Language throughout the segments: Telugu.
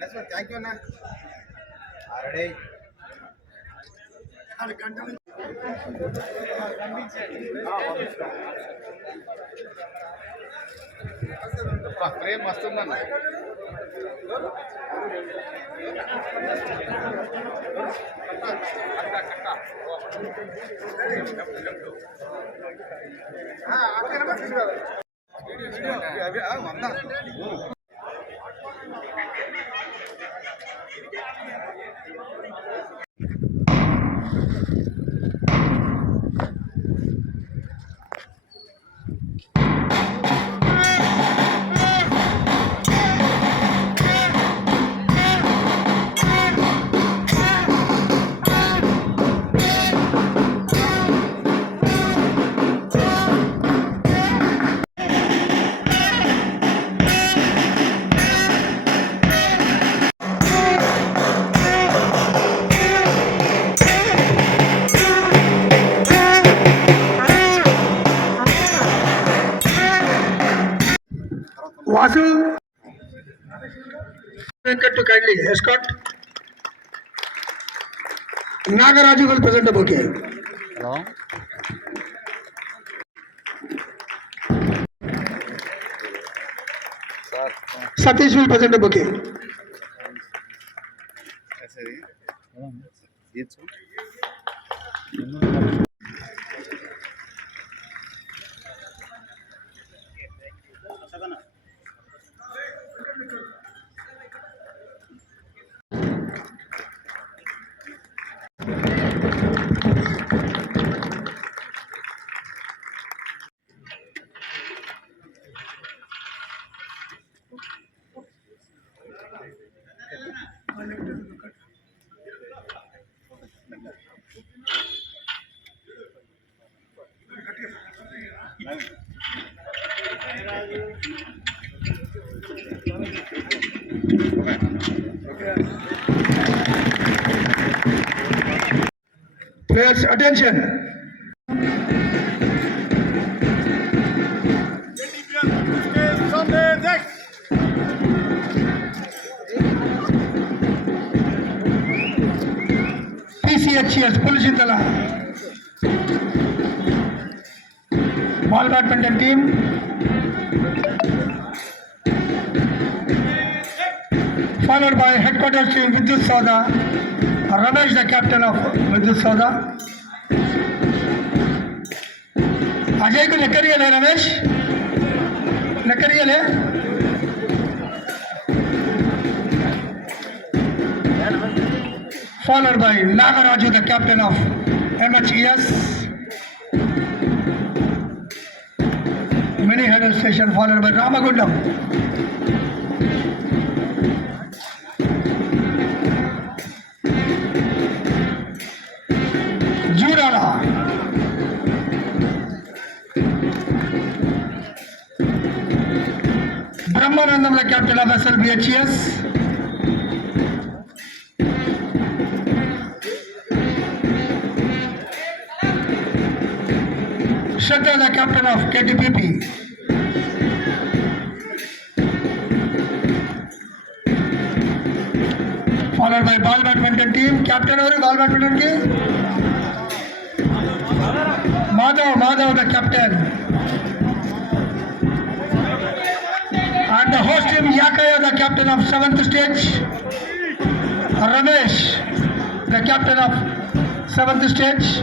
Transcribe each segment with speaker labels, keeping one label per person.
Speaker 1: థ్యాంక్ యూ అన్న. రెడీ ఫ్రేమ్ వస్తుందన్న. వంద.
Speaker 2: Stanley Hescott. Nagaraju will present a bouquet.
Speaker 1: Hello.
Speaker 2: Satish will present a bouquet.
Speaker 1: Yes, sir.
Speaker 2: Players, attention. PCHS, Tala. Ball badminton team. Followed by headquarters team Vidyut Soda. Ramesh, the captain of Medusoda. Ajay ko nakariyale, Ramesh. Nakariyale. Followed by Nagaraju, the captain of MHES. Mini Handle Station, followed by Ramagundam. Brahmanandam, the captain of SLBHES. Shraddha, the captain of KTPP. Followed by ball badminton team. Captain over ball badminton team. Madhav, Madhav, the captain. The host team Yakaya, the captain of seventh stage. Ramesh, the captain of seventh stage.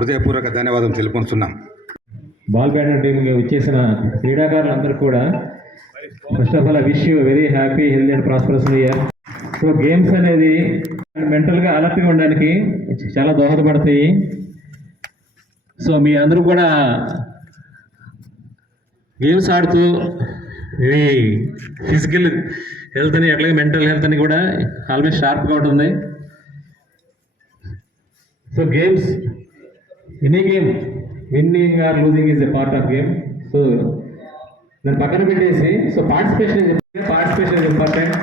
Speaker 3: హృదయపూర్వక ధన్యవాదం తెలుపుతున్నాం
Speaker 4: బాల్ బ్యాడ్మింటన్ మేము ఇచ్చేసిన క్రీడాకారులందరూ కూడా first of all wish you very happy healthy and prosperous year so games అనేది మెంటల్గా అలర్ట్గా ఉండడానికి చాలా దోహదపడతాయి. సో మీ అందరూ కూడా గేమ్స్ ఆడుతూ మీ ఫిజికల్ హెల్త్ అని అట్లాగే మెంటల్ హెల్త్ అని కూడా ఆల్మోస్ట్ షార్ప్గా ఉంటుంది. So games any game winning or losing is a part of game so దాన్ని పక్కన పెట్టేసి so participation participation important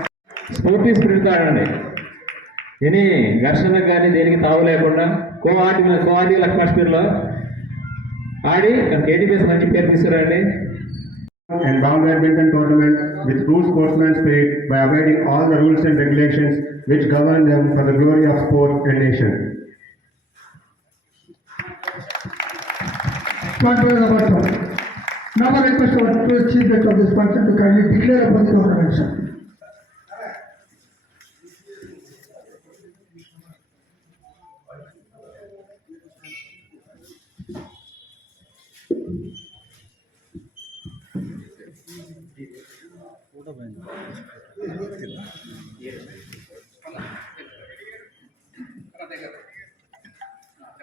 Speaker 4: sportive స్పిరిట్తో ఆడండి ఎనీ ఘర్షణకు కానీ దేనికి తావు లేకుండా కో ఆడి కో ఆడి లక్ష్మీలో ఆడి కేటీపీఎస్ మంచి పేరు తీసుకురండి
Speaker 5: and bound badminton tournament with true sportsman spirit by abiding all the rules and regulations which govern them for the glory of sport and nation.
Speaker 2: Sponsor number two. Now I request our to chief guest of this function to kindly declare upon the organization.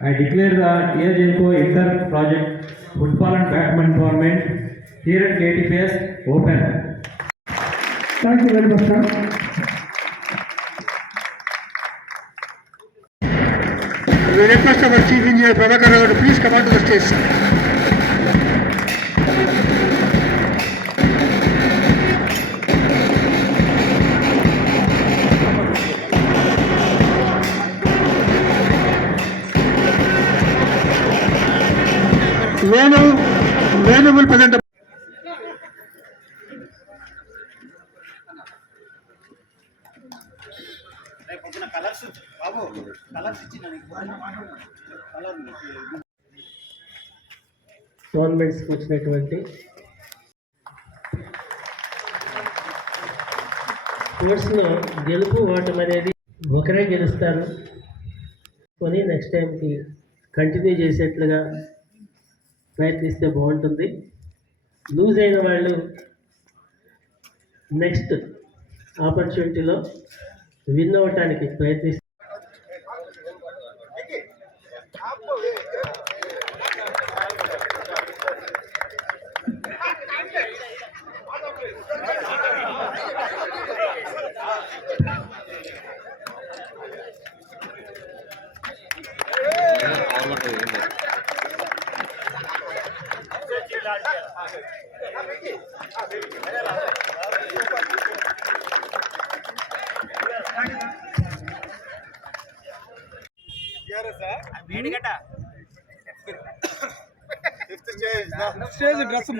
Speaker 4: I declare the TAJCO Inter Project Football and Badminton Tournament here at KTPS open.
Speaker 2: Thank you very much, sir. We request our chief engineer Prabhakar to please come on to the stage.
Speaker 6: గవర్నమెంట్స్కి వచ్చినటువంటి స్పోర్ట్స్లో గెలుపు ఓటం అనేది ఒకరే గెలుస్తారు. కొని నెక్స్ట్ టైంకి కంటిన్యూ చేసేట్లుగా ప్రయత్నిస్తే బాగుంటుంది. లూజ్ అయిన వాళ్ళు నెక్స్ట్ ఆపర్చునిటీలో విన్ అవ్వటానికి ప్రయత్నిస్తారు.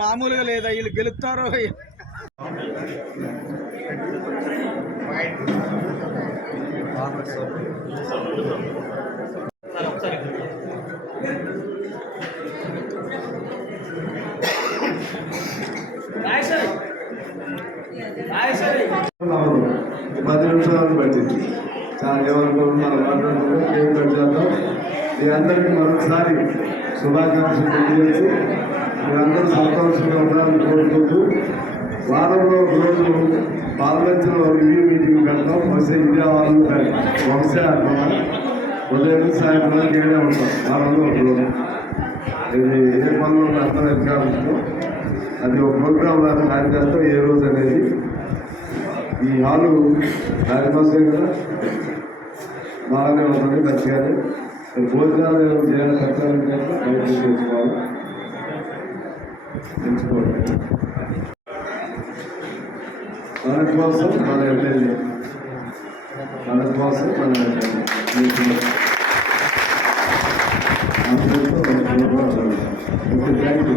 Speaker 1: మామూలుగా లేదా? వీళ్ళు గెలుస్తారో?
Speaker 5: పది నిమిషాలు పట్టింది. చాలా ఏమనుకుంటున్నారు మాట్లాడుకుంటే ఏం కట్ చేద్దాం. మీ అందరికీ మరొకసారి శుభాకాంక్షలు తెలియజేసి మీరందరూ సంతోషంగా ఉండాలని కోరుకుంటూ వారంలో ఒక రోజు పార్లమెంట్లో రివ్యూ మీటింగ్ పెడతాం. బహుశా ఇదే వారం బహుశా ఉదయం సాయంత్రం ఏడే ఉంటాం. వారంలో ఒక రోజు ఇది ఏ పనులు అందరూ ఎదుర్కొంటాం అది ఒక ప్రోగ్రామ్ లాగా తయారు చేస్తాం. ఏ రోజు అనేది ఈ హాలు దానికోసం కదా. బాగానే ఉంటుంది. మంచిగానే భోజనాలు ఏమైనా చేయాలి కట్టాలంటే చేసుకోవాలి బయట భారతవాసం మన ఎమ్మెల్యే భారతవాసం మన ఎమ్మెల్యే థ్యాంక్ యూ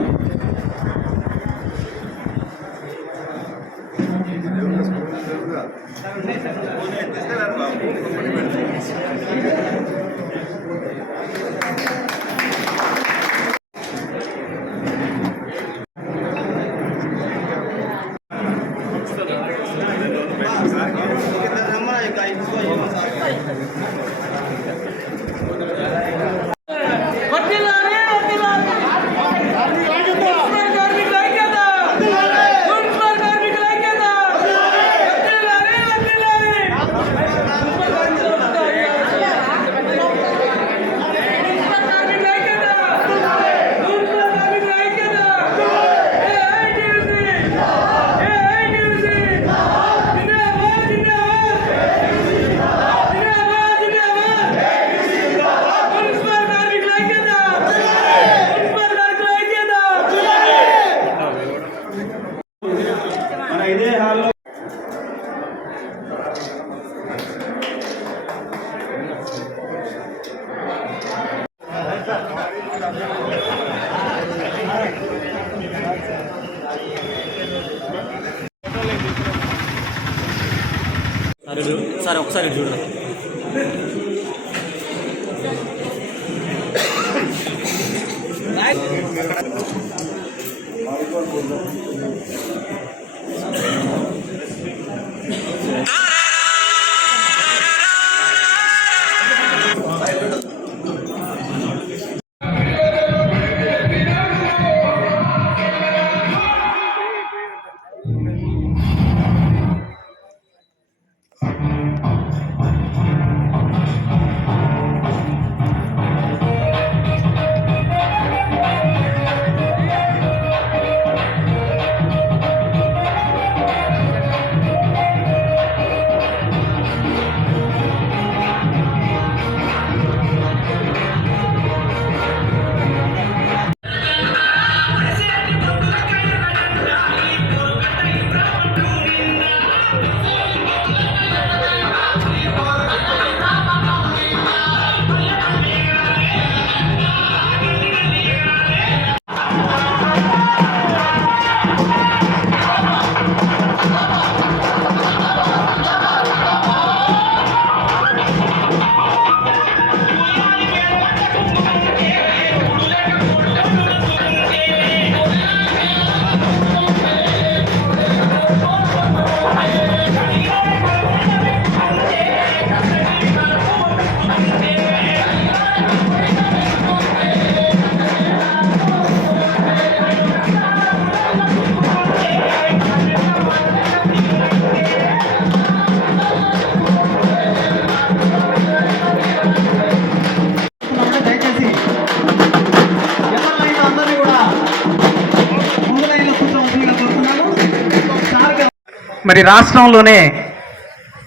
Speaker 7: మరి రాష్ట్రంలోనే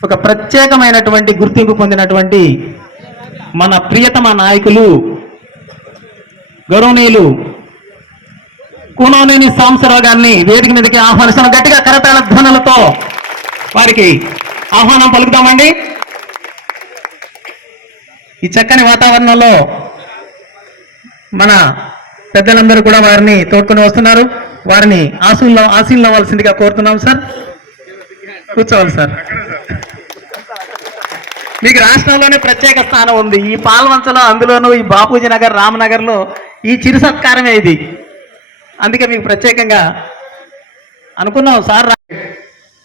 Speaker 7: ఒక ప్రత్యేకమైనటువంటి గుర్తింపు పొందినటువంటి మన ప్రియతమ నాయకులు గౌరవనీయులు కూనోనేని సాంబశివరావు గారిని వేదిక మీదకి ఆహ్వానిస్తాను గట్టిగా కరతాళ ధ్వనులతో వారికి ఆహ్వానం పలుకుతామండి. ఈ చక్కని వాతావరణంలో మన పెద్దలందరూ కూడా వారిని తోడ్కొని వస్తున్నారు. వారిని ఆశీల్లో ఆశీల్లో అవ్వాల్సిందిగా కోరుతున్నాం సార్. కూర్చోవాలి సార్. మీకు రాష్ట్రంలోనే ప్రత్యేక స్థానం ఉంది. ఈ పాల్వంచలో అందులోనూ ఈ బాపూజీ నగర్ రామనగర్లో ఈ చిరు సత్కారమే ఇది. అందుకే మీకు ప్రత్యేకంగా అనుకున్నాం సార్.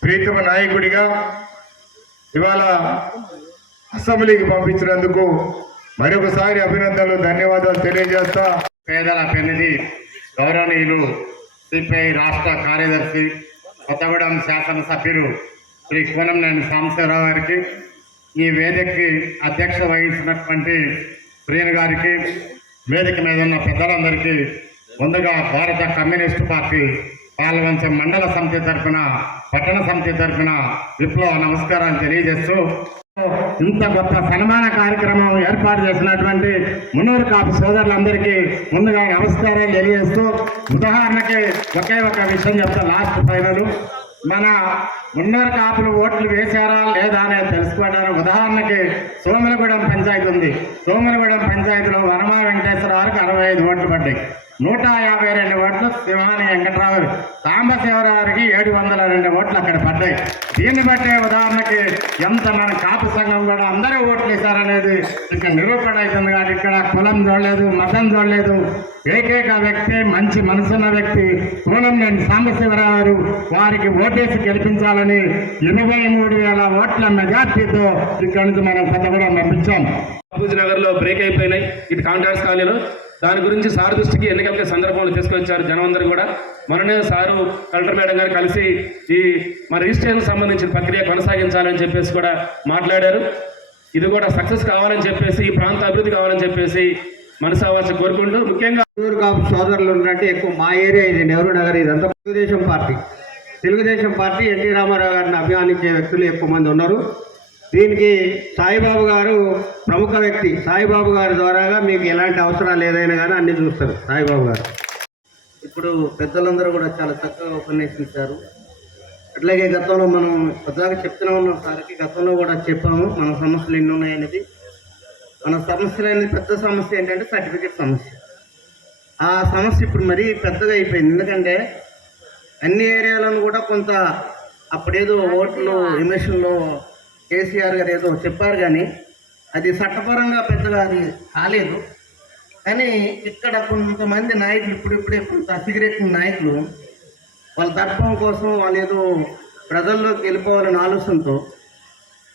Speaker 5: ప్రీతమ నాయకుడిగా ఇవాళ అసెంబ్లీకి పంపించినందుకు మరొకసారి అభినందనలు ధన్యవాదాలు తెలియజేస్తా.
Speaker 8: పేదల పెన్నిధి గౌరవనీయులు సిపిఐ రాష్ట్ర కార్యదర్శి కొత్తగూడెం శాసనసభ్యులు శ్రీ కూనంనేని సాంబశివరావు గారికి ఈ వేదికకి అధ్యక్ష వహించినటువంటి ప్రియన్ గారికి వేదిక మీద ఉన్న పెద్దలందరికీ ముందుగా భారత కమ్యూనిస్టు పార్టీ పాల్వంచ మండల సమితి తరఫున పట్టణ సమితి తరఫున విప్లవ నమస్కారాలు తెలియజేస్తూ ఇంత గొప్ప సన్మాన కార్యక్రమం ఏర్పాటు చేసినటువంటి మునూరు కాపు సోదరులందరికీ ముందుగా నమస్కారాలు తెలియజేస్తూ ఉదాహరణకి ఒకే ఒక విషయం చెప్తా లాస్ట్ ఫైనల్ మన మున్నర్ కాపులు ఓట్లు వేశారా లేదా అనేది తెలుసుకోవడానికి ఉదాహరణకి సోమలగూడెం పంచాయతీ ఉంది. సోమలగూడెం పంచాయతీలో వనమా వెంకటేశ్వరరావుకి అరవై ఐదు ఓట్లు పడ్డాయి. నూట యాభై రెండు ఓట్లు సింహాని వెంకటరావు. సాంబశివరావుకి ఏడు వందల రెండు ఓట్లు అక్కడ పడ్డాయి. దీన్ని బట్టే ఉదాహరణకి ఎంత మన కాపు సంఘం కూడా అందరూ ఓట్లు వేశారనేది ఇక్కడ నిరూపణ అవుతుంది కాబట్టి ఇక్కడ కులం చూడలేదు మతం చూడలేదు. ఏకైక వ్యక్తి మంచి మనసున్న వ్యక్తి పూలంనేని సాంబశివరావు వారికి ఓటేసి గెలిపించాలని ఇరవై మూడు వేల ఓట్ల మెజార్టీతో ఇక్కడి నుంచి మనం కొత్తగూడెం పంపించాం.
Speaker 9: బాపూజీ నగర్లో బ్రేక్ అయిపోయినాయి. ఇటు కాంట్రాక్ట్స్ కాలనీలో దాని గురించి సార్ దృష్టికి ఎన్నికల సందర్భంలో తీసుకొచ్చారు జనం అందరూ కూడా. మొన్ననే సారు కలెక్టర్ మేడం గారు కలిసి ఈ మన రిజిస్ట్రేషన్ సంబంధించిన ప్రక్రియ కొనసాగించాలని చెప్పేసి కూడా మాట్లాడారు. ఇది కూడా సక్సెస్ కావాలని చెప్పేసి ఈ ప్రాంత అభివృద్ధి కావాలని చెప్పేసి మనసావాస కోరుకుంటూ ముఖ్యంగా
Speaker 1: సోదరులు ఉన్నట్టు ఎక్కువ మా ఏరియా ఇది నెహ్రూ నగర్ ఇదంతా Telugu Desam party. Telugu Desam party NT Rama Rao గారిని అభిమానించే వ్యక్తులు ఎక్కువ మంది ఉన్నారు. దీనికి సాయిబాబు గారు ప్రముఖ వ్యక్తి. సాయిబాబు గారి ద్వారాగా మీకు ఎలాంటి అవసరాలు ఏదైనా కానీ అన్ని చూస్తారు. సాయిబాబు గారు. ఇప్పుడు పెద్దలందరూ కూడా చాలా చక్కగా ఉపన్యసించారు. అట్లాగే గతంలో మనం కొద్దిగా చెప్తూనే ఉన్నాం సార్కి గతంలో కూడా చెప్పాము మన సమస్యలు ఎన్ని ఉన్నాయనేది. మన సమస్యలు అనేది పెద్ద సమస్య ఏంటంటే సర్టిఫికేట్ సమస్య. ఆ సమస్య ఇప్పుడు మరీ పెద్దగా అయిపోయింది. ఎందుకంటే అన్ని ఏరియాలను కూడా కొంత అప్పుడేదో ఓట్లు ఎమిషన్లో కేసీఆర్ గారు ఏదో చెప్పారు కానీ అది చట్టపరంగా పెద్దగా అది కాలేదు. కానీ ఇక్కడ కొంతమంది నాయకులు ఇప్పుడిప్పుడే కొంత సిగరెట్ నాయకులు వాళ్ళ దర్పం కోసం వాళ్ళు ఏదో ప్రజల్లోకి వెళ్ళిపోవాలనే ఆలోచనతో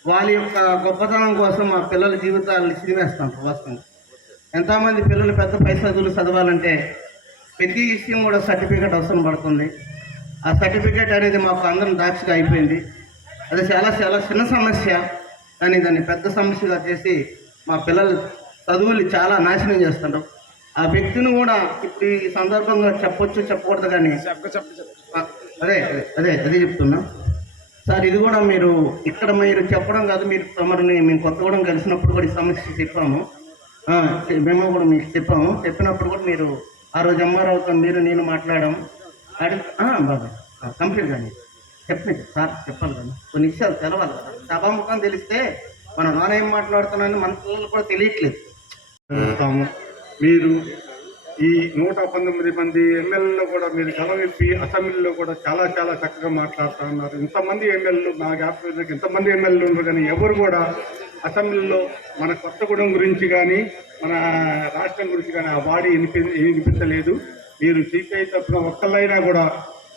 Speaker 1: వాళ్ళ యొక్క గొప్పతనం కోసం మా పిల్లల జీవితాలను చిరివేస్తాం వాస్తవం ఎంతోమంది పిల్లలు పెద్ద పై చదువులు చదవాలంటే ప్రతి విషయం కూడా సర్టిఫికేట్ అవసరం పడుతుంది. ఆ సర్టిఫికేట్ అనేది మాకు అందరం దాక్షిగా అయిపోయింది. అది చాలా చాలా చిన్న సమస్య. కానీ దాన్ని పెద్ద సమస్యగా చేసి మా పిల్లలు చదువులు చాలా నాశనం చేస్తుంటాం ఆ వ్యక్తిని కూడా ఇప్పుడు ఈ సందర్భంగా చెప్పొచ్చు చెప్పకూడదు కానీ అదే అదే అదే చెప్తున్నా. సార్ ఇది కూడా మీరు ఇక్కడ మీరు చెప్పడం కాదు మీరు తమరిని మేము కొత్తగూడెం కలిసినప్పుడు కూడా ఈ సమస్య చెప్పాము. మేము కూడా మీకు చెప్పాము. చెప్పినప్పుడు కూడా మీరు ఆ రోజు అమ్మారావుతో మీరు నేను మాట్లాడాము. అడి బాబా కంప్లీట్ కానీ చెప్పండి సార్ చెప్పాలి కానీ కొన్ని విషయాలు తెలవాలి కదా. సభాముఖం తెలిస్తే మనం నాన్న ఏం మాట్లాడుతున్నానని మన పిల్లలు కూడా తెలియట్లేదు.
Speaker 10: మీరు ఈ నూట పంతొమ్మిది మంది ఎమ్మెల్యేలు కూడా మీరు కలవిప్పి అసెంబ్లీలో కూడా చాలా చాలా చక్కగా మాట్లాడుతూ ఉన్నారు. ఇంతమంది ఎమ్మెల్యేలు నా జ్ఞాపకం ఇంతమంది ఎమ్మెల్యేలు ఉన్నారు కానీ ఎవరు కూడా అసెంబ్లీలో మన కొత్తగూడెం గురించి కానీ మన రాష్ట్రం గురించి కానీ ఆ బాడీ వినిపి వినిపించలేదు. మీరు సిపిఐ తరఫున ఒక్కళ్ళైనా కూడా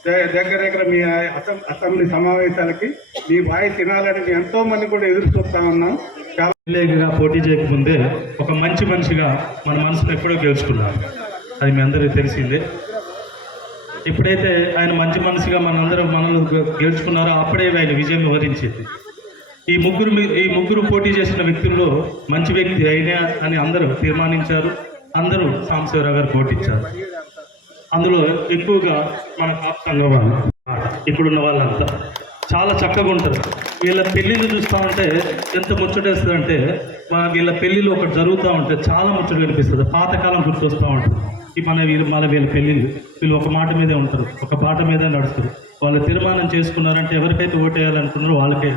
Speaker 10: దగ్గర దగ్గర మీ అసెంబ్లీ సమావేశాలకి మీ వాయిస్ వినాలని ఎంతో మంది కూడా ఎదురు చూస్తా ఉన్నాం. చాలా
Speaker 11: పోటీ చేయకముందే ఒక మంచి మనిషిగా మన మనసును ఎప్పుడో గెలుచుకున్నారు అది మీ అందరికీ తెలిసిందే. ఎప్పుడైతే ఆయన మంచి మనసుగా మనందరం మనల్ని గెలుచుకున్నారో అప్పుడే ఆయన విజయం వివరించింది ఈ ముగ్గురు ఈ ముగ్గురు పోటీ చేసిన వ్యక్తుల్లో మంచి వ్యక్తి అయినా అని అందరూ తీర్మానించారు. అందరూ సాంబశివరావు గారు పోటీచ్చారు అందులో ఎక్కువగా మన కాపు వాళ్ళు ఇక్కడున్న వాళ్ళంతా చాలా చక్కగా ఉంటారు. వీళ్ళ పెళ్ళిళ్ళు చూస్తూ ఉంటే ఎంత ముచ్చటేస్తుంది అంటే మన వీళ్ళ పెళ్ళిళ్ళు ఒకటి జరుగుతూ ఉంటే చాలా ముచ్చట కనిపిస్తుంది. పాతకాలం గుర్తొస్తూ ఉంటుంది. ఈ మన వీళ్ళు మన వీళ్ళ పెళ్ళిళ్ళు వీళ్ళు ఒక మాట మీదే ఉంటారు ఒక పాట మీదే నడుస్తారు. వాళ్ళు తీర్మానం చేసుకున్నారంటే ఎవరికైతే ఓటేయాలనుకున్నారో వాళ్ళకే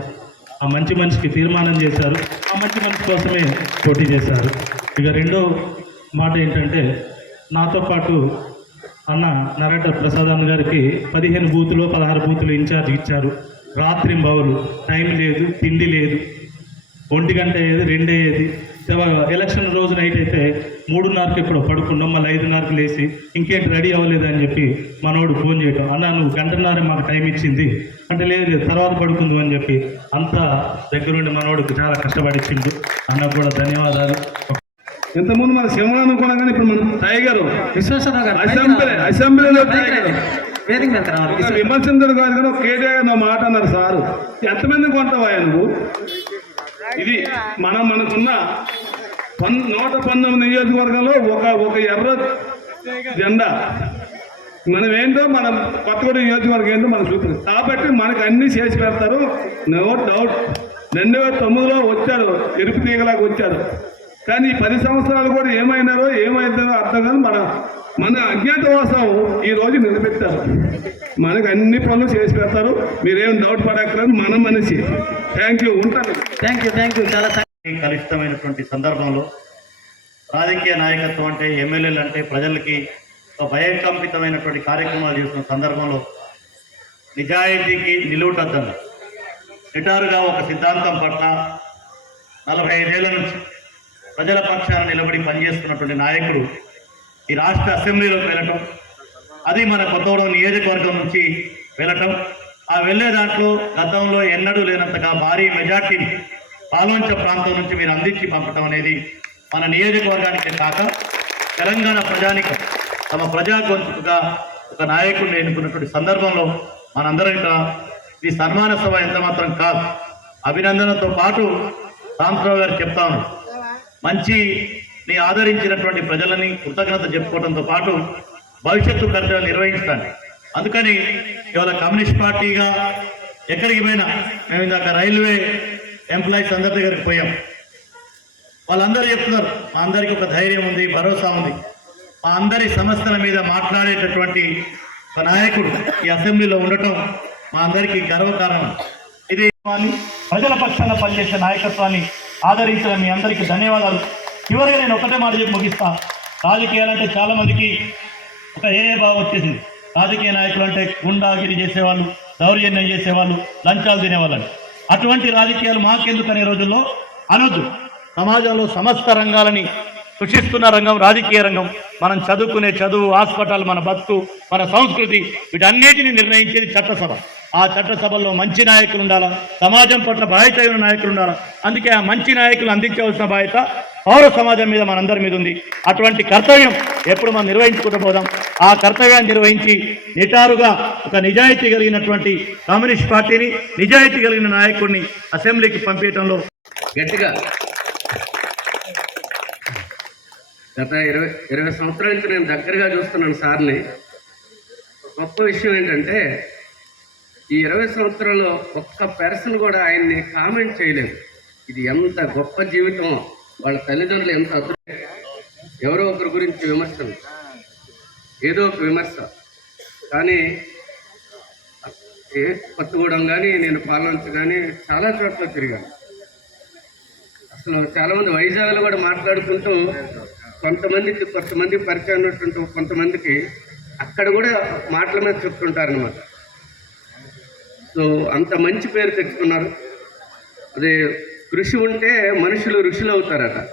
Speaker 11: ఆ మంచి మనిషికి తీర్మానం చేశారు. ఆ మంచి మనిషి కోసమే పోటీ చేశారు. ఇక రెండో మాట ఏంటంటే నాతో పాటు అన్న నరేటర్ ప్రసాద్ అన్న గారికి పదిహేను బూతులు పదహారు బూతులు ఇన్ఛార్జ్ ఇచ్చారు. రాత్రి బవులు టైం లేదు తిండి లేదు. ఒంటి గంట అయ్యేది రెండు అయ్యేది. ఎలక్షన్ రోజు నైట్ అయితే మూడున్నరకు ఎప్పుడో పడుకున్నాం మళ్ళీ ఐదున్నరకు లేచి ఇంకేంటి రెడీ అవ్వలేదు అని చెప్పి మనోడు ఫోన్ చేయటం. అన్న నువ్వు గంటన్నర మాకు టైం ఇచ్చింది. అంటే లేదు లేదు తర్వాత పడుకుందాం అని చెప్పి అంతా దగ్గరుండి మనోడికి చాలా కష్టపడిచ్చిండు అన్న కూడా ధన్యవాదాలు.
Speaker 10: ఇంతకుముందు మన సింహం అనుకున్నాం కానీ ఇప్పుడు మన టైగర్
Speaker 7: విశ్వేశ్వరరావు
Speaker 10: అసెంబ్లీ అసెంబ్లీలో టైగర్ విమర్శించడు కాదు కానీ కేటీఆర్ నా మాట అన్నారు సారు. ఎంతమంది కొంటావా నువ్వు? ఇది మనం మనకున్న నూట పంతొమ్మిది నియోజకవర్గంలో ఒక ఒక ఎర్ర జెండా. మనం ఏంటో మనం కొత్తగూడెం నియోజకవర్గం ఏంటో మనం చూపుతుంది కాబట్టి మనకు అన్ని చేసి పెడతారు. No doubt. రెండు వేల తొమ్మిదిలో వచ్చారు. ఎరుపు తీగలాగా వచ్చారు. కానీ ఈ పది సంవత్సరాలు కూడా ఏమైనారో ఏమైందో అర్థం కాదు. మన మన అజ్ఞాతవాసం ఈ రోజు నిలబెట్టారు.
Speaker 12: మనకు అన్ని పనులు చేసి పెడతారు. మీరేం డౌట్ పడక్కర్లేదు. మన మనిషి. థ్యాంక్ యూ ఉంటాను.
Speaker 7: థ్యాంక్ యూ థ్యాంక్ యూ చాలా
Speaker 13: కలుషితమైనటువంటి సందర్భంలో రాజకీయ నాయకత్వం అంటే ఎమ్మెల్యేలు అంటే ప్రజలకి ఒక భయకంపితమైనటువంటి కార్యక్రమాలు చేస్తున్న సందర్భంలో నిజాయితీకి నిలువుటద్దంగా నిటారుగా ఒక సిద్ధాంతం పట్ల నలభై ఐదేళ్ళ నుంచి ప్రజల పక్షాన నిలబడి పనిచేస్తున్నటువంటి నాయకుడు ఈ రాష్ట్ర అసెంబ్లీలోకి వెళ్ళటం అది మన కొత్తగూడెం నియోజకవర్గం నుంచి వెళ్ళటం. ఆ వెళ్ళే దాంట్లో గతంలో ఎన్నడూ లేనంతగా భారీ మెజార్టీని పాల్వంచ ప్రాంతం నుంచి మీరు అందించి పంపటం అనేది మన నియోజకవర్గానికే కాక తెలంగాణ ప్రజానికం తమ ప్రజా గొంతుకుగా ఒక నాయకుడిని ఎన్నుకున్నటువంటి సందర్భంలో మనందరం ఇక్కడ ఈ సన్మాన సభ ఎంత మాత్రం కాదు. అభినందనతో పాటు రామరావు గారు చెప్తా ఉన్నారు. మంచిని ఆదరించినటువంటి ప్రజలని కృతజ్ఞత చెప్పుకోవడంతో పాటు భవిష్యత్తు కర్తవ్యం నిర్వహిస్తాను అందుకని ఇవాళ కమ్యూనిస్ట్ పార్టీగా ఎక్కడికి పోయినా మేము ఇందాక రైల్వే ఎంప్లాయీస్ అందరి దగ్గరికి పోయాం. వాళ్ళందరూ చెప్తున్నారు మా అందరికీ ఒక ధైర్యం ఉంది భరోసా ఉంది. మా అందరి సమస్యల మీద మాట్లాడేటటువంటి ఒక నాయకుడు ఈ అసెంబ్లీలో ఉండటం మా అందరికీ గర్వకారణం. ఇది ప్రజల పక్షాన పనిచేసే నాయకత్వాన్ని ఆదరించిన మీ అందరికీ ధన్యవాదాలు. చివరిగా నేను ఒకటే మాట చెప్పి ముగిస్తా. రాజకీయాలంటే చాలా మందికి ఒక ఏ ఏ భావం వచ్చేసింది. రాజకీయ నాయకులు అంటే గుండాగిరి చేసేవాళ్ళు దౌర్జన్యం చేసేవాళ్ళు లంచాలు తినేవాళ్ళని. అటువంటి రాజకీయాలు మాకెందుకు అనే రోజుల్లో? అనొద్దు. సమాజంలో సమస్త రంగాలని సృష్టిస్తున్న రంగం రాజకీయ రంగం. మనం చదువుకునే చదువు హాస్పిటల్ మన బతుకు మన సంస్కృతి వీటన్నిటిని నిర్ణయించేది చట్టసభ. ఆ చట్టసభల్లో మంచి నాయకులు ఉండాలా? సమాజం పట్ల బాధ్యత అయిన నాయకులు ఉండాలా? అందుకే ఆ మంచి నాయకులు అందించవలసిన బాధ్యత పౌర సమాజం మీద మనందరి మీద ఉంది. అటువంటి కర్తవ్యం ఎప్పుడు మనం నిర్వహించుకుంటూ పోదాం. ఆ కర్తవ్యాన్ని నిర్వహించి నిటారుగా ఒక నిజాయితీ కలిగినటువంటి కమ్యూనిస్ట్ పార్టీని నిజాయితీ కలిగిన నాయకుడిని అసెంబ్లీకి పంపించడంలో
Speaker 12: గట్టిగా గత ఇరవై ఇరవై సంవత్సరాల నుంచి నేను దగ్గరగా చూస్తున్నాను సార్ని. గొప్ప విషయం ఏంటంటే ఈ ఇరవై సంవత్సరాల్లో ఒక్క పెర్సన్ కూడా ఆయన్ని కామెంట్ చేయలేదు. ఇది ఎంత గొప్ప జీవితం వాళ్ళ తల్లిదండ్రులు ఎంత అదృష్టం. ఎవరో ఒకరి గురించి విమర్శలు. ఏదో ఒక విమర్శ. కానీ ఏ కొత్తగూడెం కానీ నేను పాలనంచ కానీ చాలా చోట్ల తిరిగాను. అసలు చాలామంది వైజాగ్లో కూడా మాట్లాడుకుంటూ కొంతమందికి కొంతమంది పరిచయం ఉన్నటువంటి కొంతమందికి అక్కడ కూడా మాటల మీద చెప్తుంటారు అనమాట సో అంత మంచి పేరు తెచ్చుకున్నారు. అదే కృషి ఉంటే మనుషులు ఋషులు అవుతారట.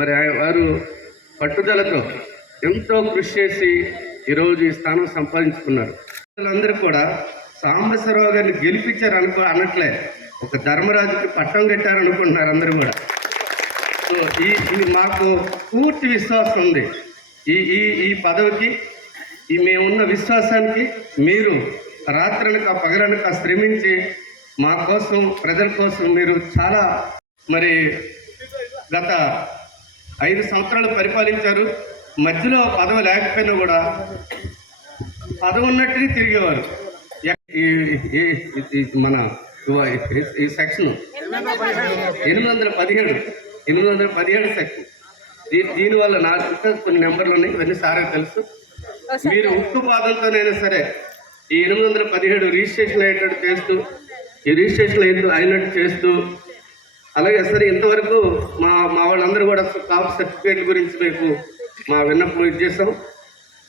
Speaker 12: మరి ఆ- వారు పట్టుదలతో ఎంతో కృషి చేసి ఈరోజు ఈ స్థానం సంపాదించుకున్నారు. అందరూ కూడా సాంబశివరావు గారిని గెలిపించారు అనుకో అనట్లే. ఒక ధర్మరాజుకి పట్టం కట్టారనుకుంటున్నారు అందరూ కూడా. సో ఈ ఇది మాకు పూర్తి విశ్వాసం ఉంది. ఈ ఈ ఈ పదవికి ఈ మేమున్న విశ్వాసానికి మీరు రాత్రనక పగలనక శ్రమించి మా కోసం ప్రజల కోసం మీరు చాలా మరి గత ఐదు సంవత్సరాలు పరిపాలించారు. మధ్యలో పదవి లేకపోయినా కూడా పదవి ఉన్నట్టుగా తిరిగేవారు. మన ఈ- సెక్షన్ ఎనిమిది వందల పదిహేడు. ఎనిమిది వందల పదిహేడు సెక్షన్. దీ- దీనివల్ల నాకు కొన్ని నెంబర్లు ఉన్నాయి ఇవన్నీ సారే తెలుసు. మీరు ఉక్కు పాదంతోనైనా సరే ఈ ఎనిమిది వందల పదిహేడు రిజిస్ట్రేషన్ అయ్యేటట్టు చేస్తూ ఈ రిజిస్ట్రేషన్ అయిన అయినట్టు చేస్తూ అలాగే సరే ఇంతవరకు మా మా వాళ్ళందరూ కూడా కాపు సర్టిఫికేట్ గురించి మీకు మా విన్నపం ఇది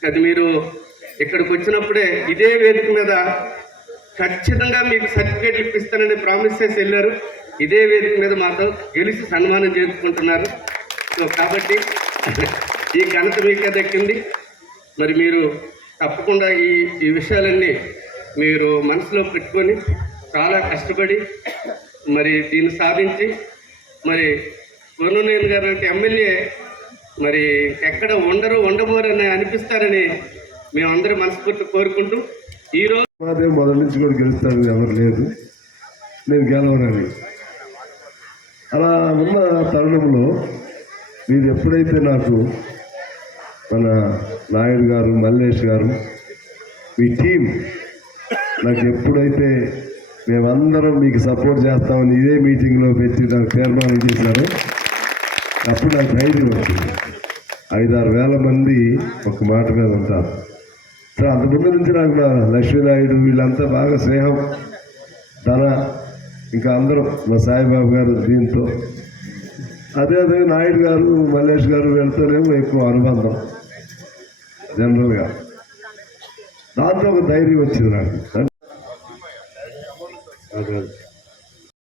Speaker 12: అది మీరు ఇక్కడికి వచ్చినప్పుడే ఇదే వేదిక మీద ఖచ్చితంగా మీకు సర్టిఫికేట్ ఇప్పిస్తానని ప్రామిస్ చేసి వెళ్ళారు. ఇదే వేదిక మీద మాతో గెలిచి సన్మానం చేసుకుంటున్నారు. సో కాబట్టి ఈ ఘనత మీకే దక్కింది. మరి మీరు తప్పకుండా ఈ ఈ విషయాలన్నీ మీరు మనసులో పెట్టుకొని చాలా కష్టపడి మరి దీన్ని సాధించి మరి కొనునేని గారు అంటే ఎమ్మెల్యే మరి ఎక్కడ ఉండరు ఉండబోరని అనిపిస్తారని మేమందరూ మనస్ఫూర్తి కోరుకుంటూ ఈరోజు
Speaker 5: అదే మొదటి నుంచి కూడా గెలుస్తాను ఎవరు లేదు. నేను గెలవనని. అలా ఉన్న తరుణంలో మీరు ఎప్పుడైతే నాకు మన నాయుడు గారు మల్లేష్ గారు మీ టీం నాకు ఎప్పుడైతే మేమందరం మీకు సపోర్ట్ చేస్తామని ఇదే మీటింగ్లో పెట్టి నాకు తీర్మానం చేశారు అప్పుడు నాకు ధైర్యం వచ్చింది. ఐదారు వేల మంది ఒక మాట మీద ఉంటారు. సో అంతకుముందు నుంచి నాకు మా లక్ష్మీనాయుడు వీళ్ళంతా బాగా స్నేహం ధన ఇంకా అందరూ మా సాయిబాబు గారు దీంతో. అదే అదే నాయుడు గారు మల్లేష్ గారు వెళ్తేనేమో ఎక్కువ అనుబంధం. జనరల్గా. దాంతో ఒక ధైర్యం వచ్చింది నాకు.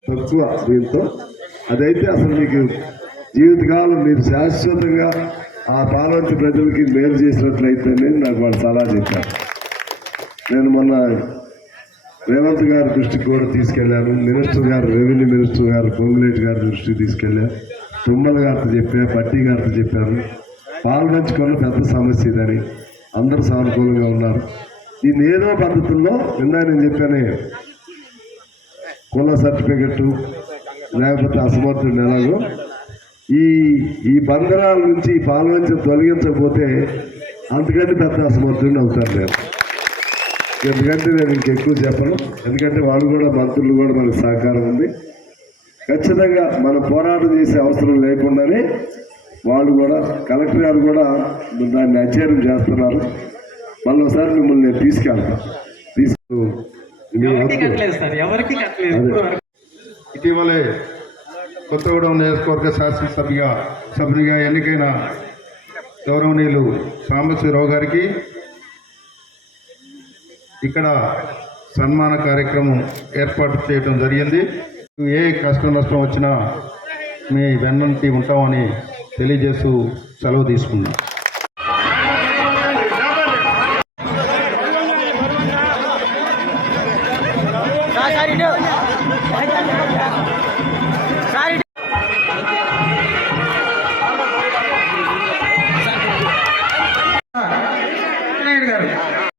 Speaker 5: తక్కువ దీంతో. అదైతే అసలు మీకు జీవితకాలం మీరు శాశ్వతంగా ఆ పాలవంచి ప్రజలకి మేలు చేసినట్లయితే నాకు వాళ్ళు సలహా చెప్పారు. నేను మొన్న రేవంత్ గారి దృష్టికి కూడా తీసుకెళ్ళాను. మినిస్టర్ గారు రెవెన్యూ మినిస్టర్ గారు పొంగులేటి గారి దృష్టికి తీసుకెళ్ళాను తుమ్మల గారితో చెప్పా పట్టి గారితో చెప్పాను. పాల్గొంచుకోవడం పెద్ద సమస్య ఇదని అందరూ సానుకూలంగా ఉన్నారు. దీన్ని ఏదో పద్ధతుల్లో ఇందా నేను చెప్పానే కుల సర్టిఫికెట్ లేకపోతే అసమర్థుడు ఎలాగో ఈ ఈ బంధనాల నుంచి పాల్గొంచ తొలగించకపోతే అంతకంటే పెద్ద అసమర్థుడిని అవుతాను నేను. ఎందుకంటే నేను ఇంకెక్కువ చెప్పను. ఎందుకంటే వాళ్ళు కూడా మంత్రులు కూడా మనకు సహకారం ఉంది. ఖచ్చితంగా మనం పోరాటం చేసే అవసరం లేకుండానే వాళ్ళు కూడా కలెక్టర్ గారు కూడా దాన్ని అధ్యయనం చేస్తున్నారు. మళ్ళీ ఒకసారి మిమ్మల్ని నేను తీసుకెళ్తాను తీసుకు.
Speaker 3: ఇటీవలే కొత్తగూడెం నియోజకవర్గ శాసనసభ్యుగా సభ్యునిగా ఎన్నికైన గౌరవనీయులు సాంబశివరావు గారికి ఇక్కడ సన్మాన కార్యక్రమం ఏర్పాటు చేయడం జరిగింది. ఏ కష్టం నష్టం వచ్చినా మీ వెన్నంటి ఉంటామని తెలియజేస్తూ సెలవు తీసుకున్నాం
Speaker 7: సార్, సార్, no.